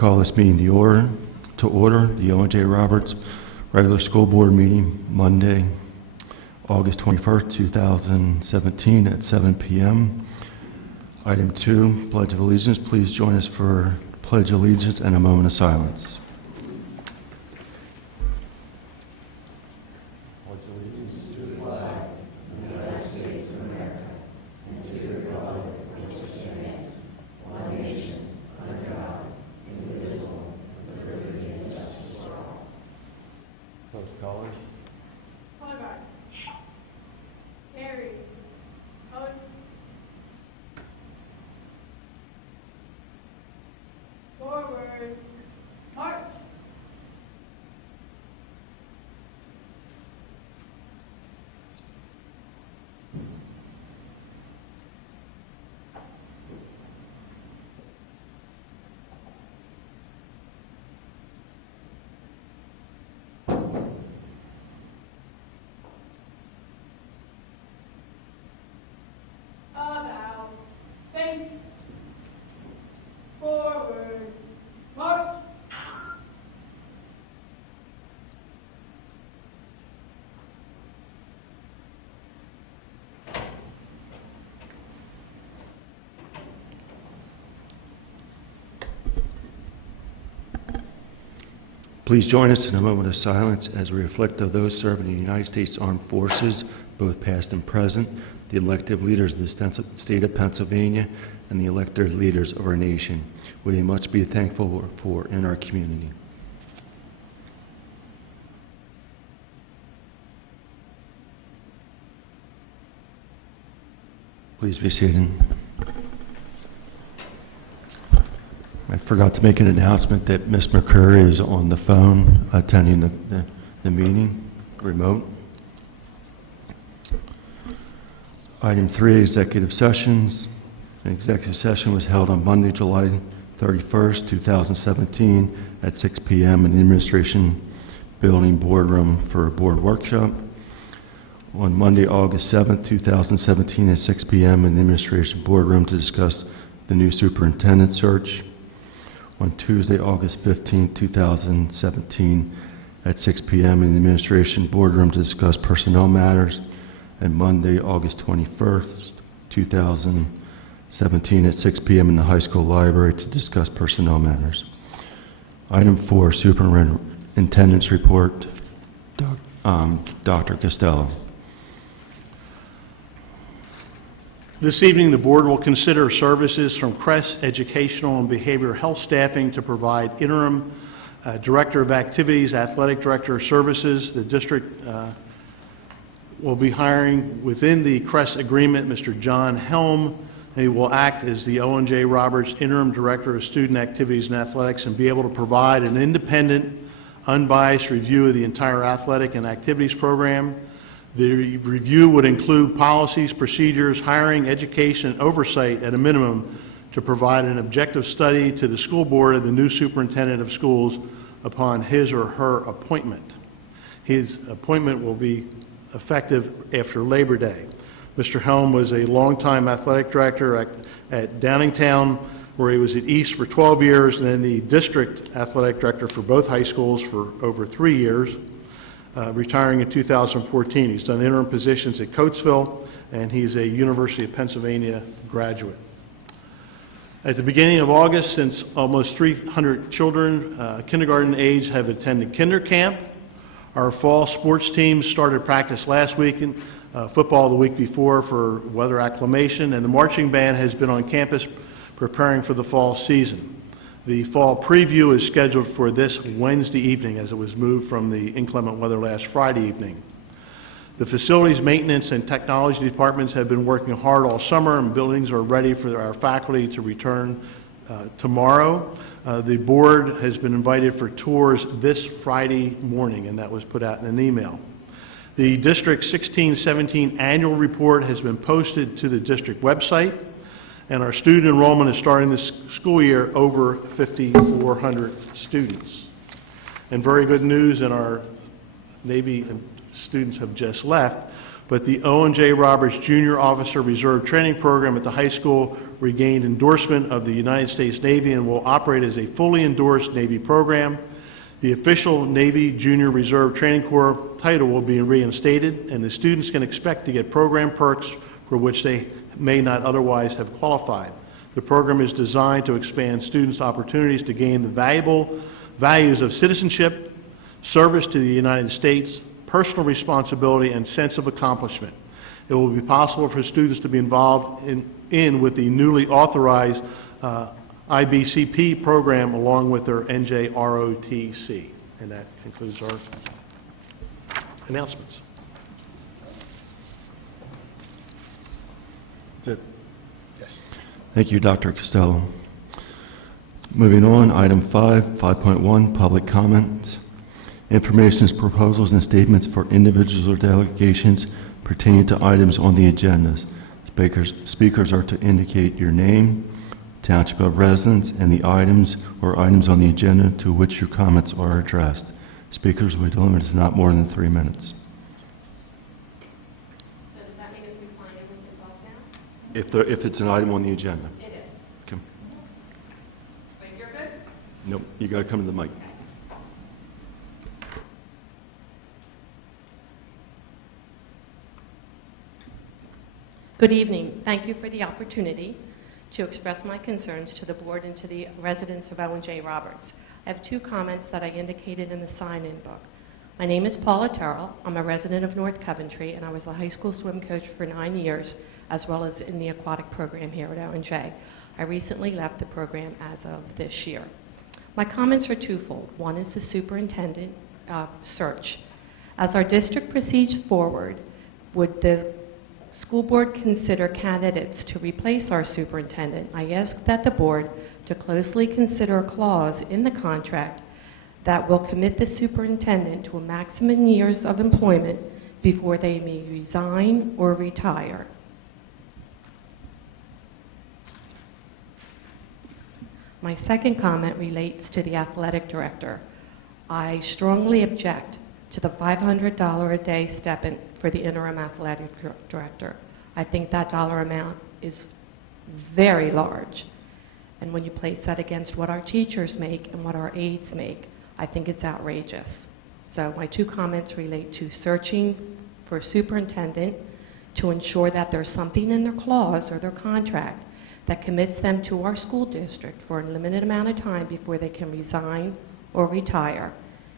Call this meeting to order. The Owen J. Roberts regular school board meeting Monday, August 21st, 2017 at 7 p.m. Item 2, Pledge of Allegiance. Please join us for Pledge of Allegiance and a moment of silence. Callers. Hogarth. Carey. Owen. Forward. March. About. Face. Forward. March. Please join us in a moment of silence as we reflect on those serving in the United States Armed Forces, both past and present, the elected leaders of the state of Pennsylvania, and the elected leaders of our nation. We must be thankful for in our community. Please be seated. I forgot to make an announcement that Ms. McCurry is on the phone attending the meeting, remote. Item 3, executive sessions. An executive session was held on Monday, July 31st, 2017 at 6 p.m. in the Administration Building Boardroom for a board workshop. On Monday, August 7th, 2017 at 6 p.m. in the Administration Boardroom to discuss the new superintendent search. On Tuesday, August 15th, 2017 at 6 p.m. in the Administration Boardroom to discuss personnel matters. And Monday, August 21st, 2017 at 6 p.m. in the high school library to discuss personnel matters. Item 4, Superintendent's Report, Dr. Costello. This evening, the board will consider services from Crest Educational and Behavioral Health Staffing to provide interim Director of Activities, Athletic Director of Services. The district will be hiring within the Crest agreement Mr. John Helm. He will act as the Owen J. Roberts Interim Director of Student Activities and Athletics and be able to provide an independent, unbiased review of the entire athletic and activities program. The review would include policies, procedures, hiring, education, and oversight at a minimum to provide an objective study to the school board of the new superintendent of schools upon his or her appointment. His appointment will be effective after Labor Day. Mr. Helm was a longtime athletic director at Downingtown, where he was at East for 12 years, and then the district athletic director for both high schools for over 3 years. Retiring in 2014. He's done interim positions at Coatesville, and he's a University of Pennsylvania graduate. At the beginning of August, since almost 300 children kindergarten age have attended kinder camp, our fall sports teams started practice last week, and football the week before for weather acclimation, and the marching band has been on campus preparing for the fall season. The fall preview is scheduled for this Wednesday evening, as it was moved from the inclement weather last Friday evening. The facilities maintenance and technology departments have been working hard all summer, and buildings are ready for our faculty to return tomorrow. The board has been invited for tours this Friday morning, and that was put out in an email. The District 16-17 annual report has been posted to the district website, and our student enrollment is starting this school year over 5,400 students. And very good news, and our Navy students have just left, but the Owen J. Roberts Junior Officer Reserve Training Program at the high school regained endorsement of the United States Navy and will operate as a fully endorsed Navy program. The official Navy Junior Reserve Training Corps title will be reinstated, and the students can expect to get program perks for which they may not otherwise have qualified. The program is designed to expand students' opportunities to gain the valuable values of citizenship, service to the United States, personal responsibility, and sense of accomplishment. It will be possible for students to be involved with the newly authorized IBCP program along with their NJROTC. And that concludes our announcements. That's it. Yes. Thank you, Dr. Costello. Moving on, item 5.1, public comment. Information, proposals, and statements for individuals or delegations pertaining to items on the agenda. Speakers are to indicate your name, township of residence, and the items or items on the agenda to which your comments are addressed. Speakers will be limited to not more than 3 minutes. So does that mean if we find it, we can talk now? If it's an item on the agenda. It is. Okay. Wait, you're good? Nope, you got to come to the mic. Good evening. Thank you for the opportunity to express my concerns to the board and to the residents of Owen J. Roberts. I have 2 comments that I indicated in the sign-in book. My name is Paula Terrell. I'm a resident of North Coventry, and I was a high school swim coach for 9 years, as well as in the aquatic program here at Owen J. I recently left the program as of this year. My comments are twofold. One is the superintendent search. As our district proceeds forward, would the school board consider candidates to replace our superintendent? I ask that the board to closely consider a clause in the contract that will commit the superintendent to a maximum years of employment before they may resign or retire. My second comment relates to the athletic director. I strongly object to the $500 a day stipend for the interim athletic director. I think that dollar amount is very large. And when you place that against what our teachers make and what our aides make, I think it's outrageous. So my 2 comments relate to searching for a superintendent to ensure that there's something in their clause or their contract that commits them to our school district for a limited amount of time before they can resign or retire.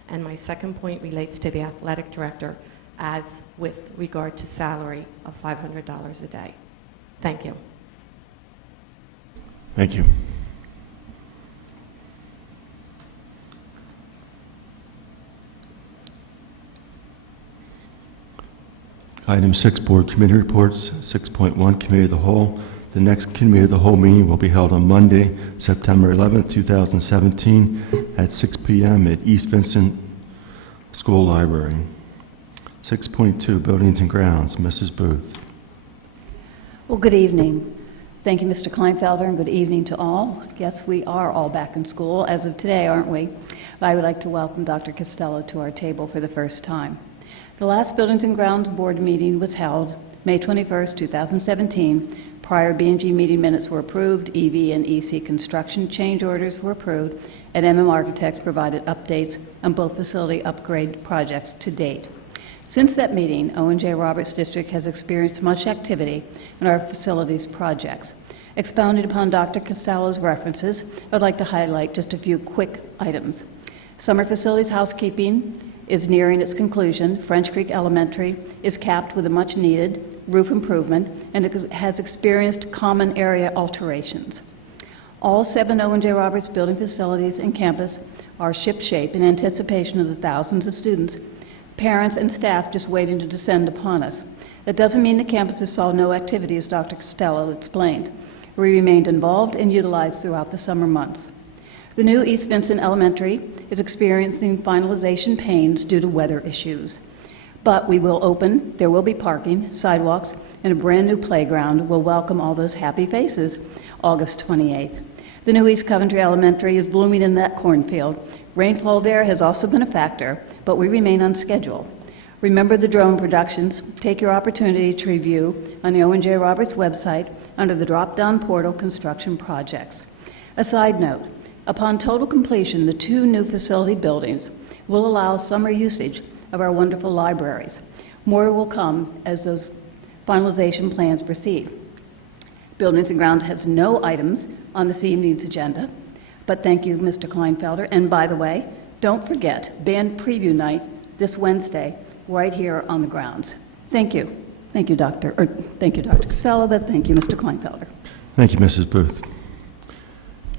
And my second point relates to the athletic director as with regard to salary of $500 a day. Thank you. Thank you. Item 6, board committee reports. 6.1, committee of the whole. The next committee of the whole meeting will be held on Monday, September 11th, 2017 at 6 p.m. at East Vincent School Library. 6.2, buildings and grounds. Mrs. Booth. Well, good evening. Thank you, Mr. Kleinfelder, and good evening to all. Yes, we are all back in school as of today, aren't we? But I would like to welcome Dr. Costello to our table for the first time. The last Buildings and Grounds Board meeting was held May 21st, 2017. Prior B&G meeting minutes were approved, EV and EC construction change orders were approved, and MM Architects provided updates on both facility upgrade projects to date. Since that meeting, Owen J. Roberts District has experienced much activity in our facilities projects. Expounding upon Dr. Costello's references, I would like to highlight just a few quick items. Summer facilities housekeeping is nearing its conclusion. French Creek Elementary is capped with a much-needed roof improvement, and it has experienced common area alterations. All 7 Owen J. Roberts building facilities and campus are shipshape in anticipation of the thousands of students, parents, and staff just waiting to descend upon us. That doesn't mean the campuses saw no activity, as Dr. Costello explained. We remained involved and utilized throughout the summer months. The new East Vincent Elementary is experiencing finalization pains due to weather issues. But we will open, there will be parking, sidewalks, and a brand new playground will welcome all those happy faces August 28th. The new East Coventry Elementary is blooming in that cornfield. Rainfall there has also been a factor, but we remain on schedule. Remember the drone productions. Take your opportunity to review on the Owen J. Roberts website under the drop-down portal construction projects. A side note, upon total completion, the 2 new facility buildings will allow summer usage of our wonderful libraries. More will come as those finalization plans proceed. Buildings and Grounds has no items on this evening's agenda, but thank you, Mr. Kleinfelder. And by the way, don't forget, band preview night this Wednesday, right here on the grounds. Thank you. Thank you, Dr. Costello, but thank you, Mr. Kleinfelder. Thank you, Mrs. Booth.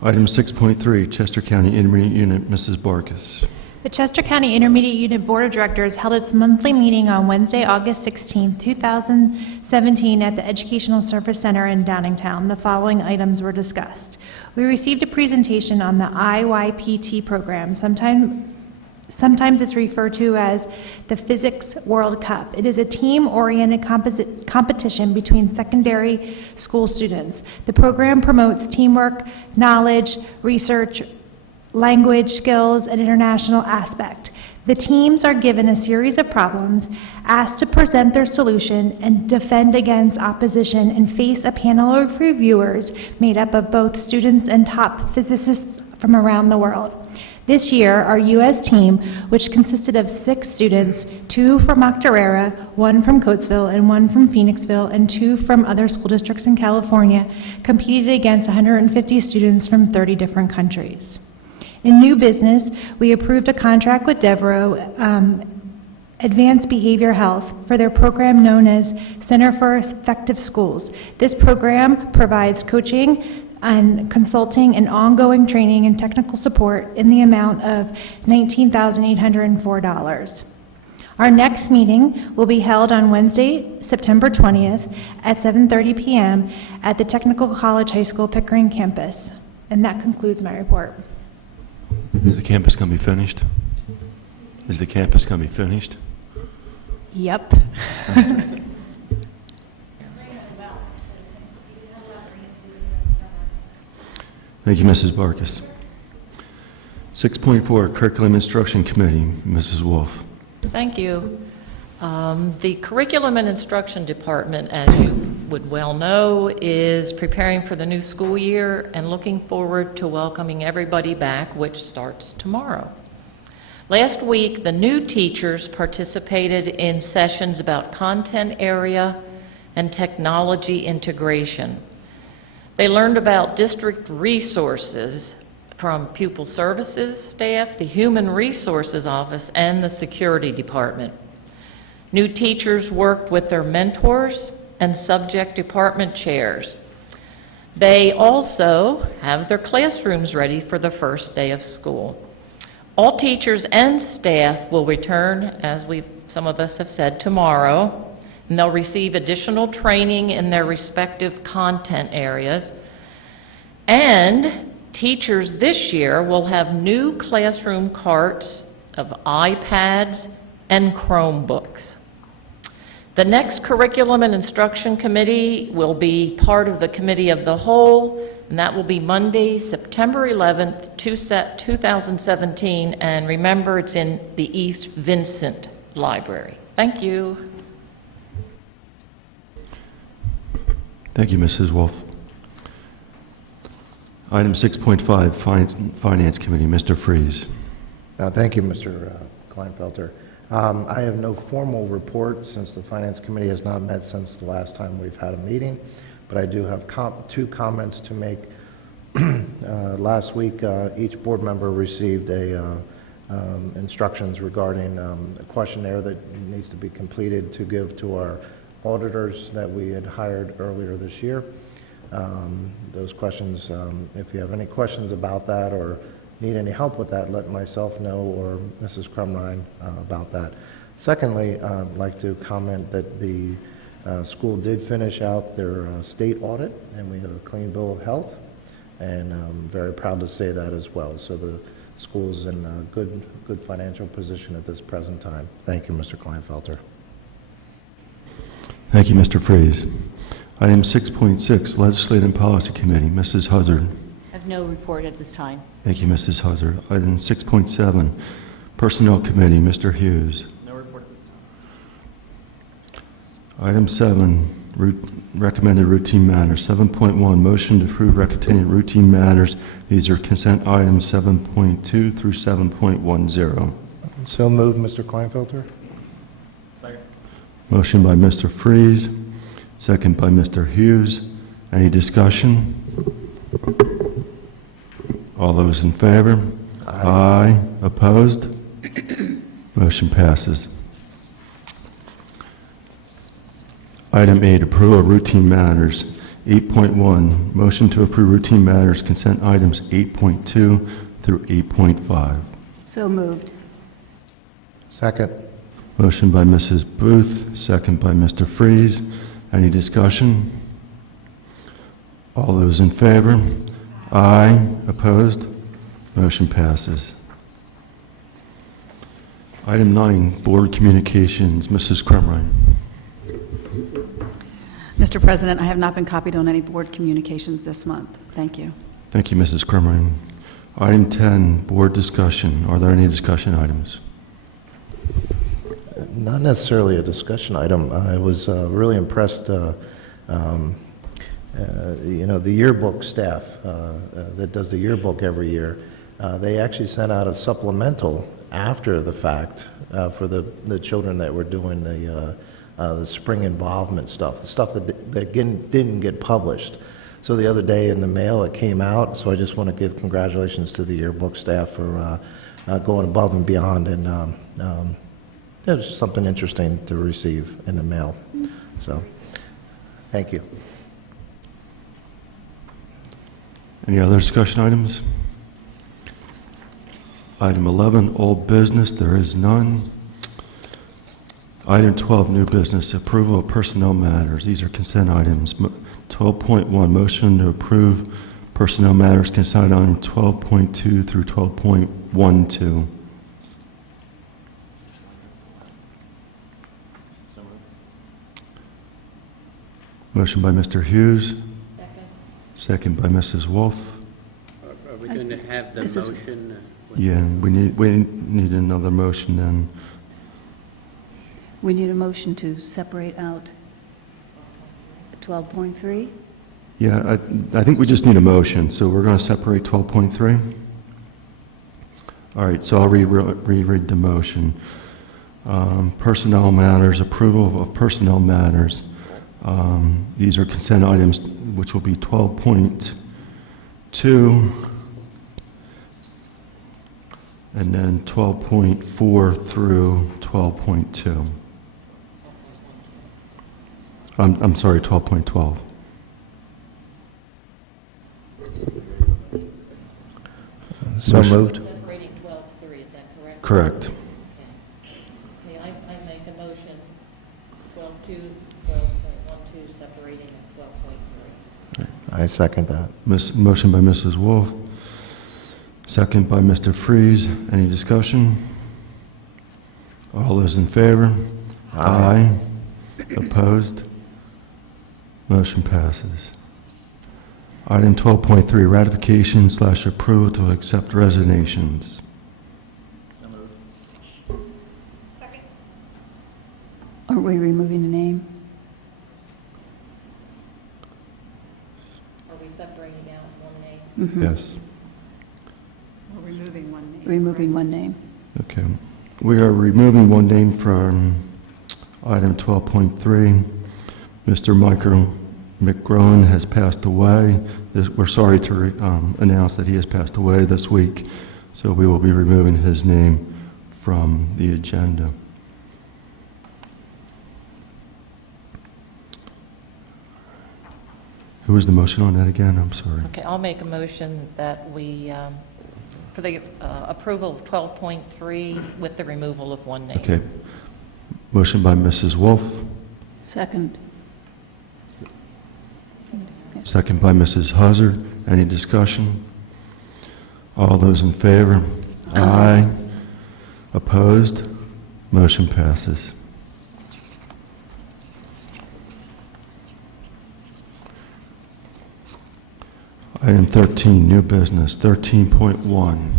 Item 6.3, Chester County Intermediate Unit, Mrs. Barkis. The Chester County Intermediate Unit Board of Directors held its monthly meeting on Wednesday, August 16, 2017 at the Educational Service Center in Downingtown. The following items were discussed. We received a presentation on the IYPT program. Sometimes it's referred to as the Physics World Cup. It is a team-oriented competition between secondary school students. The program promotes teamwork, knowledge, research, language skills, and international aspect. The teams are given a series of problems, asked to present their solution and defend against opposition, and face a panel of reviewers made up of both students and top physicists from around the world. This year, our U.S. team, which consisted of 6 students, 2 from Octorara, 1 from Coatesville, and 1 from Phoenixville, and 2 from other school districts in California, competed against 150 students from 30 different countries. In new business, we approved a contract with Devereaux Advanced Behavior Health for their program known as Center for Effective Schools. This program provides coaching and consulting and ongoing training and technical support in the amount of $19,804. Our next meeting will be held on Wednesday, September 20th at 7:30 p.m. at the Technical College High School Pickering campus. And that concludes my report. Is the campus going to be finished? Is the campus going to be finished? Yep. Thank you, Mrs. Barkis. 6.4, Curriculum Instruction Committee, Mrs. Wolf. Thank you. The Curriculum and Instruction Department, as you would well know, is preparing for the new school year and looking forward to welcoming everybody back, which starts tomorrow. Last week, the new teachers participated in sessions about content area and technology integration. They learned about district resources from pupil services staff, the human resources office, and the security department. New teachers worked with their mentors and subject department chairs. They also have their classrooms ready for the first day of school. All teachers and staff will return, as some of us have said, tomorrow, and they'll receive additional training in their respective content areas. And teachers this year will have new classroom carts of iPads and Chromebooks. The next Curriculum and Instruction Committee will be part of the Committee of the Whole, and that will be Monday, September 11th, 2017, and remember, it's in the East Vincent Library. Thank you. Thank you, Mrs. Wolf. Item 6.5, Finance Committee, Mr. Freeze. Thank you, Mr. Kleinfelter. I have no formal report since the Finance Committee has not met since the last time we've had a meeting, but I do have 2 comments to make. Last week, each board member received instructions regarding a questionnaire that needs to be completed to give to our auditors that we had hired earlier this year. Those questions, if you have any questions about that or need any help with that, let myself know or Mrs. Crumrine about that. Secondly, I'd like to comment that the school did finish out their state audit, and we have a clean bill of health, and I'm very proud to say that as well. So the school is in a good financial position at this present time. Thank you, Mr. Kleinfelter. Thank you, Mr. Freeze. Item 6.6, Legislative and Policy Committee, Mrs. Huzzard. I have no report at this time. Thank you, Mrs. Huzzard. Item 6.7, Personnel Committee, Mr. Hughes. No report at this time. Item 7, recommended routine matters. 7.1, motion to approve recommended routine matters. These are consent items 7.2 through 7.10. So moved, Mr. Kleinfelter. Motion by Mr. Freeze, second by Mr. Hughes. Any discussion? All those in favor? Aye. Opposed? Motion passes. Item 8, approval of routine matters. 8.1, motion to approve routine matters, consent items 8.2 through 8.5. So moved. Second. Motion by Mrs. Booth, second by Mr. Freeze. Any discussion? All those in favor? Aye. Opposed? Motion passes. Item 9, board communications. Mrs. Crumrine. Mr. President, I have not been copied on any board communications this month. Thank you. Thank you, Mrs. Crumrine. Item 10, board discussion. Are there any discussion items? Not necessarily a discussion item. I was really impressed, you know, the yearbook staff that does the yearbook every year, they actually sent out a supplemental after the fact for the children that were doing the spring involvement stuff, the stuff that didn't get published. So the other day in the mail it came out, so I just want to give congratulations to the yearbook staff for going above and beyond, and it was something interesting to receive in the mail. So, thank you. Any other discussion items? Item 11, old business. There is none. Item 12, new business, approval of personnel matters. These are consent items. 12.1, motion to approve personnel matters, consent item 12.2 through 12.12. Motion by Mr. Hughes. Second by Mrs. Wolf. Are we going to have the motion? Yeah, we need another motion then. We need a motion to separate out 12.3. Yeah, I think we just need a motion, so we're going to separate 12.3. All right, so I'll reread the motion. Personnel matters, approval of personnel matters. These are consent items, which will be 12.2 and then 12.4 through 12.2. I'm sorry, 12.12. So moved. Separating 12.3, is that correct? Correct. Okay, I make a motion, 12.2, 12.12, separating at 12.3. I second that. Motion by Mrs. Wolf, second by Mr. Freeze. Any discussion? All those in favor? Aye. Opposed? Motion passes. Item 12.3, ratification / approval to accept resignations. Are we removing the name? Are we separating out one name? Mm-hmm. Yes. We're removing one name. Removing one name. Okay. We are removing one name from item 12.3. Mr. Michael McGrowan has passed away. We're sorry to announce that he has passed away this week, so we will be removing his name from the agenda. Who was the motion on that again? I'm sorry. Okay, I'll make a motion that we, for the approval of 12.3 with the removal of one name. Okay. Motion by Mrs. Wolf, Second. second by Mrs. Hazard. Any discussion? All those in favor? Aye. Opposed? Motion passes. Item 13, new business. 13.1,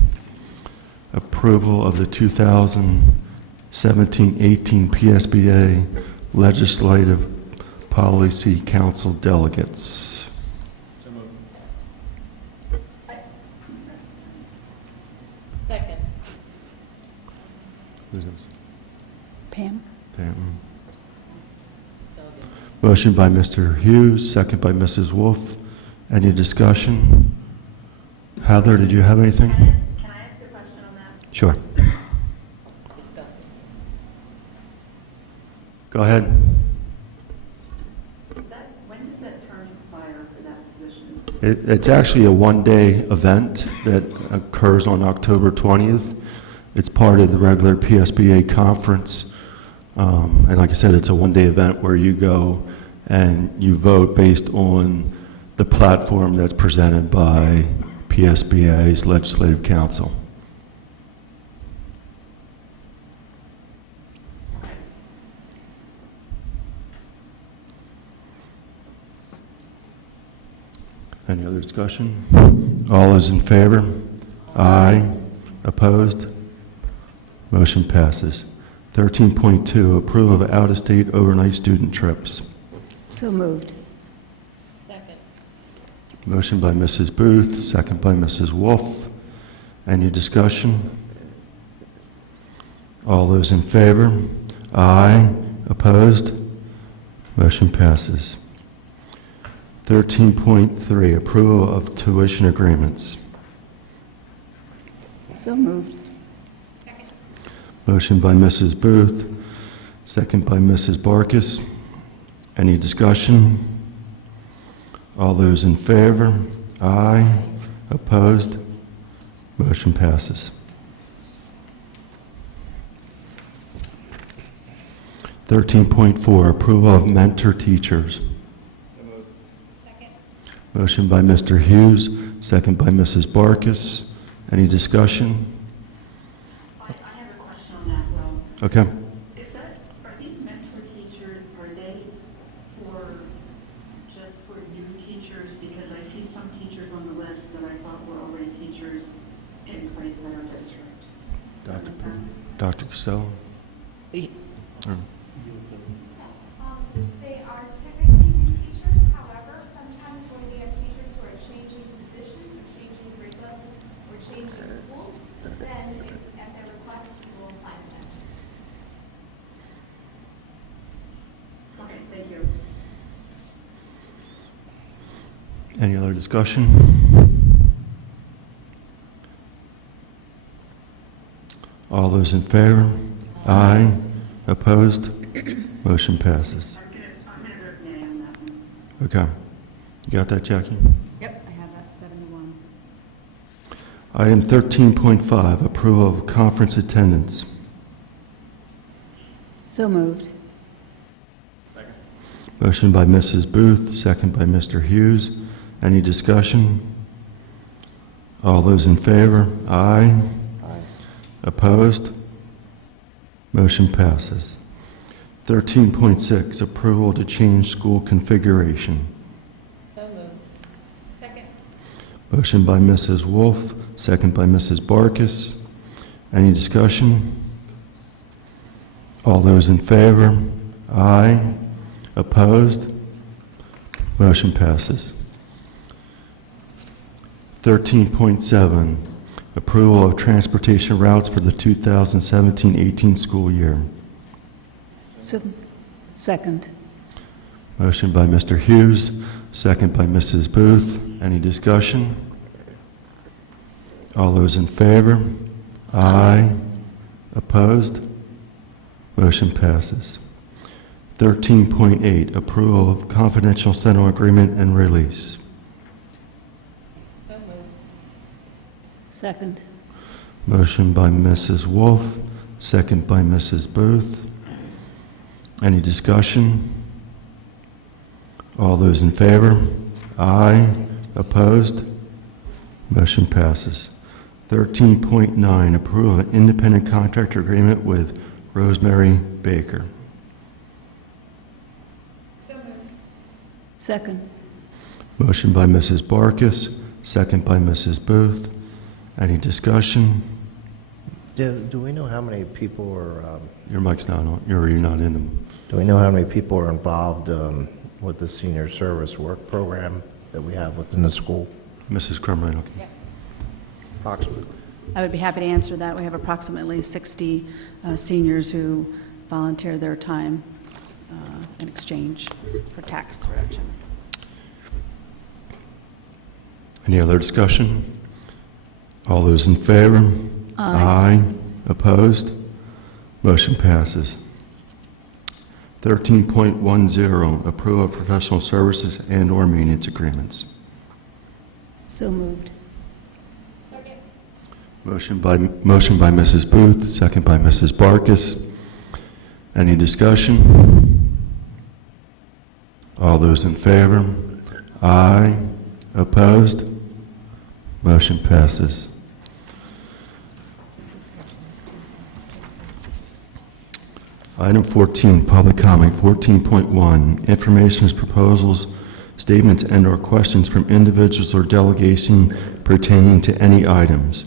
approval of the 2017-18 PSBA Legislative Policy Council delegates. Second. Who's this? Pam? Pam. Motion by Mr. Hughes, second by Mrs. Wolf. Any discussion? Heather, did you have anything? Can I ask a question on that? Sure. Go ahead. When does that term expire for that position? It's actually a one-day event that occurs on October 20th. It's part of the regular PSBA conference. And like I said, it's a one-day event where you go and you vote based on the platform that's presented by PSBA's Legislative Council. Any other discussion? All those in favor? Aye. Opposed? Motion passes. 13.2, approval of out-of-state overnight student trips. So moved. Second. Motion by Mrs. Booth, second by Mrs. Wolf. Any discussion? All those in favor? Aye. Opposed? Motion passes. 13.3, approval of tuition agreements. So moved. Motion by Mrs. Booth, second by Mrs. Barkis. Any discussion? All those in favor? Aye. Opposed? Motion passes. 13.4, approval of mentor teachers. Motion by Mr. Hughes, second by Mrs. Barkis. Any discussion? I have a question on that, Will. Okay. Are these mentor teachers, are they just for new teachers? Because I see some teachers on the list that I thought were already teachers in place at our district. Dr. Costello? Or- They are typically new teachers. However, sometimes when we have teachers who are changing positions, or changing curriculum, or changing schools, then it's at their request, we'll apply to them. Okay, thank you. Any other discussion? All those in favor? Aye. Opposed? Motion passes. I'm going to vote nay on that one. Okay. You got that, Jackie? Yep, I have that, 7 to 1. Item 13.5, approval of conference attendance. So moved. Motion by Mrs. Booth, second by Mr. Hughes. Any discussion? All those in favor? Aye. Aye. Opposed? Motion passes. 13.6, approval to change school configuration. So moved. Second. Motion by Mrs. Wolf, second by Mrs. Barkis. Any discussion? All those in favor? Aye. Opposed? Motion passes. 13.7, approval of transportation routes for the 2017-18 school year. So, second. Motion by Mr. Hughes, second by Mrs. Booth. Any discussion? All those in favor? Aye. Opposed? Motion passes. 13.8, approval of confidential settlement agreement and release. So moved. Second. Motion by Mrs. Wolf, second by Mrs. Booth. Any discussion? All those in favor? Aye. Opposed? Motion passes. 13.9, approval of independent contractor agreement with Rosemary Baker. So moved. Second. Motion by Mrs. Barkis, second by Mrs. Booth. Any discussion? Do we know how many people are Your mic's not on. You're not in them. Do we know how many people are involved with the senior service work program that we have within the school? Mrs. Crumrine. Approximately. I would be happy to answer that. We have approximately 60 seniors who volunteer their time in exchange for tax reduction. Any other discussion? All those in favor? Aye. Opposed? Motion passes. 13.10, approval of professional services and/or maintenance agreements. So moved. Motion by Mrs. Booth, second by Mrs. Barkis. Any discussion? All those in favor? Aye. Opposed? Motion passes. Item 14, public comment. 14.1, information, proposals, statements, and/or questions from individuals or delegation pertaining to any items.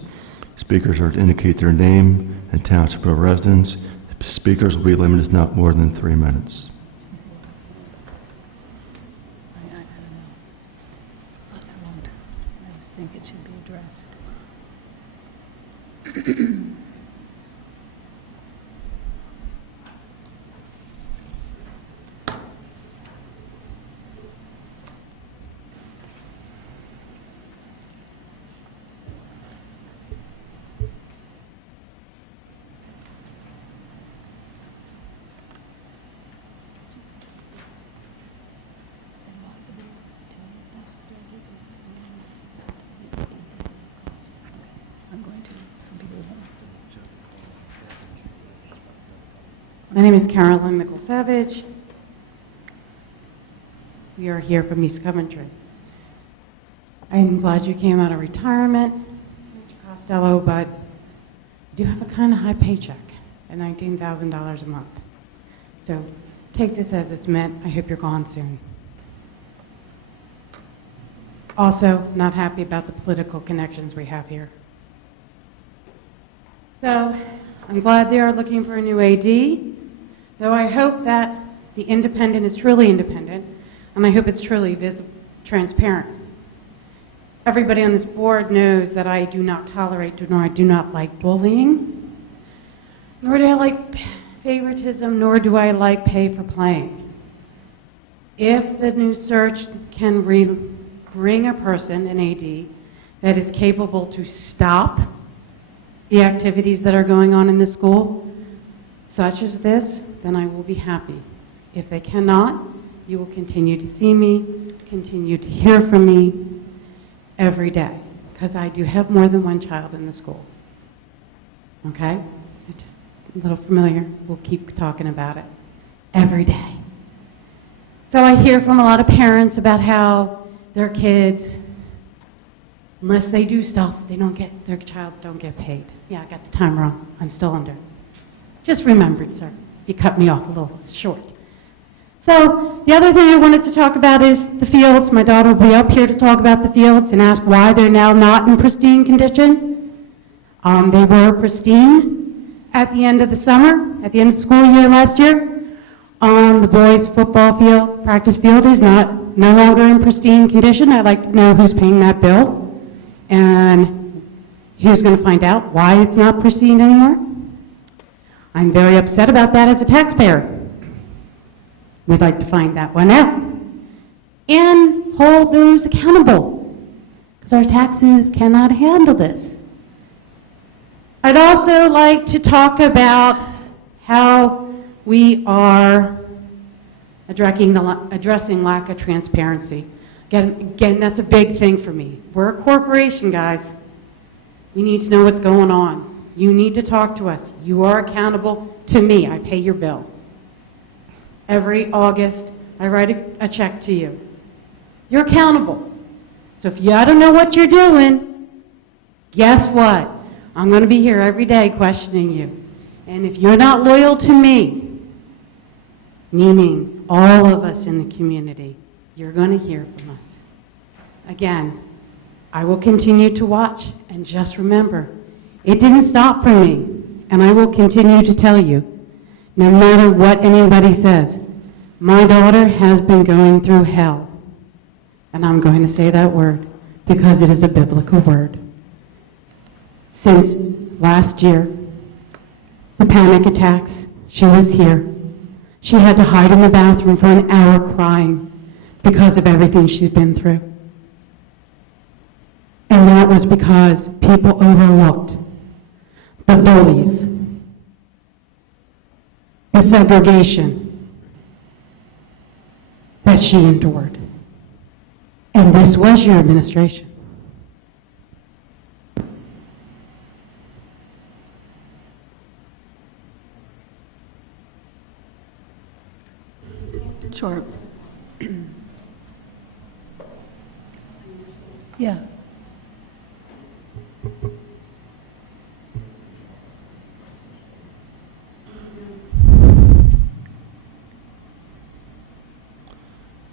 Speakers are to indicate their name and township of residence. Speakers will be limited to not more than 3 minutes. I don't know. I won't. I just think it should be addressed. I'm going to. Some people won't. My name is Carolyn Mickle-Savage. We are here from East Coventry. I'm glad you came out of retirement, Mr. Costello, but you do have a kind of high paycheck at $19,000 a month. So take this as it's meant. I hope you're gone soon. Also, not happy about the political connections we have here. So I'm glad they are looking for a new AD, though I hope that the independent is truly independent, and I hope it's truly transparent. Everybody on this board knows that I do not tolerate, nor I do not like bullying, nor do I like favoritism, nor do I like pay for playing. If the new search can bring a person, an AD, that is capable to stop the activities that are going on in the school, such as this, then I will be happy. If they cannot, you will continue to see me, continue to hear from me every day, because I do have more than one child in the school. Okay? It's a little familiar. We'll keep talking about it every day. So I hear from a lot of parents about how their kids, unless they do stuff, their child don't get paid. Yeah, I got the time wrong. I'm still under. Just remembered, sir. You cut me off a little short. So the other thing I wanted to talk about is the fields. My daughter will be up here to talk about the fields and ask why they're now not in pristine condition. They were pristine at the end of the summer, at the end of the school year last year. The boys' football field, practice field, is no longer in pristine condition. I'd like to know who's paying that bill and who's going to find out why it's not pristine anymore. I'm very upset about that as a taxpayer. We'd like to find that one out and hold those accountable, because our taxes cannot handle this. I'd also like to talk about how we are addressing lack of transparency. Again, that's a big thing for me. We're a corporation, guys. We need to know what's going on. You need to talk to us. You are accountable to me. I pay your bill. Every August, I write a check to you. You're accountable. So if you don't know what you're doing, guess what? I'm going to be here every day questioning you. And if you're not loyal to me, meaning all of us in the community, you're going to hear from us. Again, I will continue to watch, and just remember, it didn't stop for me, and I will continue to tell you, no matter what anybody says, my daughter has been going through hell. And I'm going to say that word because it is a biblical word. Since last year, the panic attacks, she was here. She had to hide in the bathroom for an hour crying because of everything she's been through. And that was because people overlooked the bullies, the segregation that she endured. And this was your administration. Sure. Yeah.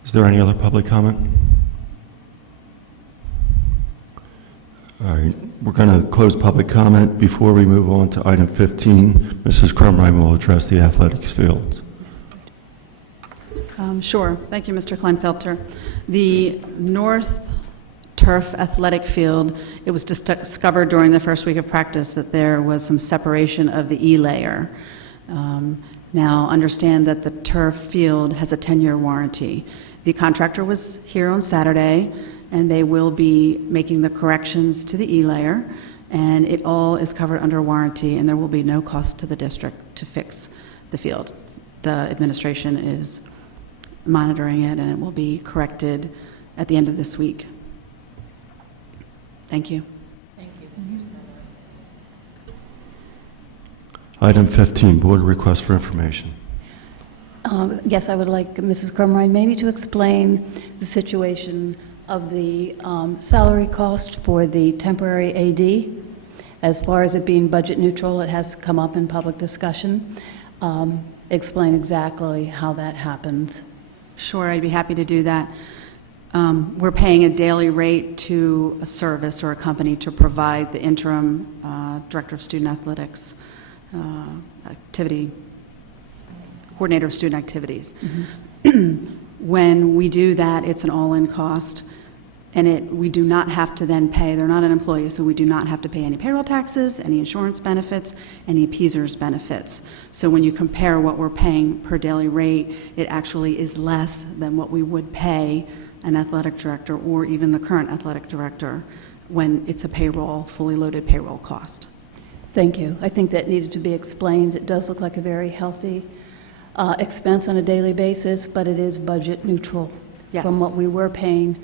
Is there any other public comment? All right, we're going to close public comment. Before we move on to item 15, Mrs. Crumrine will address the athletics fields. Sure. Thank you, Mr. Kleinfelter. The North Turf Athletic Field, it was discovered during the first week of practice that there was some separation of the E-layer. Now, understand that the turf field has a 10-year warranty. The contractor was here on Saturday, and they will be making the corrections to the E-layer, and it all is covered under warranty, and there will be no cost to the district to fix the field. The administration is monitoring it, and it will be corrected at the end of this week. Thank you. Thank you. Item 15, board request for information. Yes, I would like Mrs. Crumrine maybe to explain the situation of the salary cost for the temporary AD. As far as it being budget neutral, it has come up in public discussion. Explain exactly how that happens. Sure, I'd be happy to do that. We're paying a daily rate to a service or a company to provide the interim director of student athletics coordinator of student activities. When we do that, it's an all-in cost, and we do not have to then pay, they're not an employee, so we do not have to pay any payroll taxes, any insurance benefits, any PSERS benefits. So when you compare what we're paying per daily rate, it actually is less than what we would pay an athletic director or even the current athletic director when it's a payroll, fully loaded payroll cost. Thank you. I think that needed to be explained. It does look like a very healthy expense on a daily basis, but it is budget neutral from what we were paying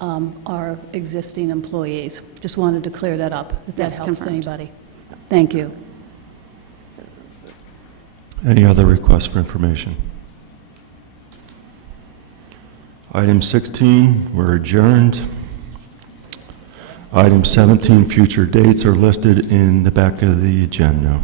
our existing employees. Just wanted to clear that up, if that helps anybody. Thank you. Any other requests for information? Item 16, we're adjourned. Item 17, future dates are listed in the back of the agenda.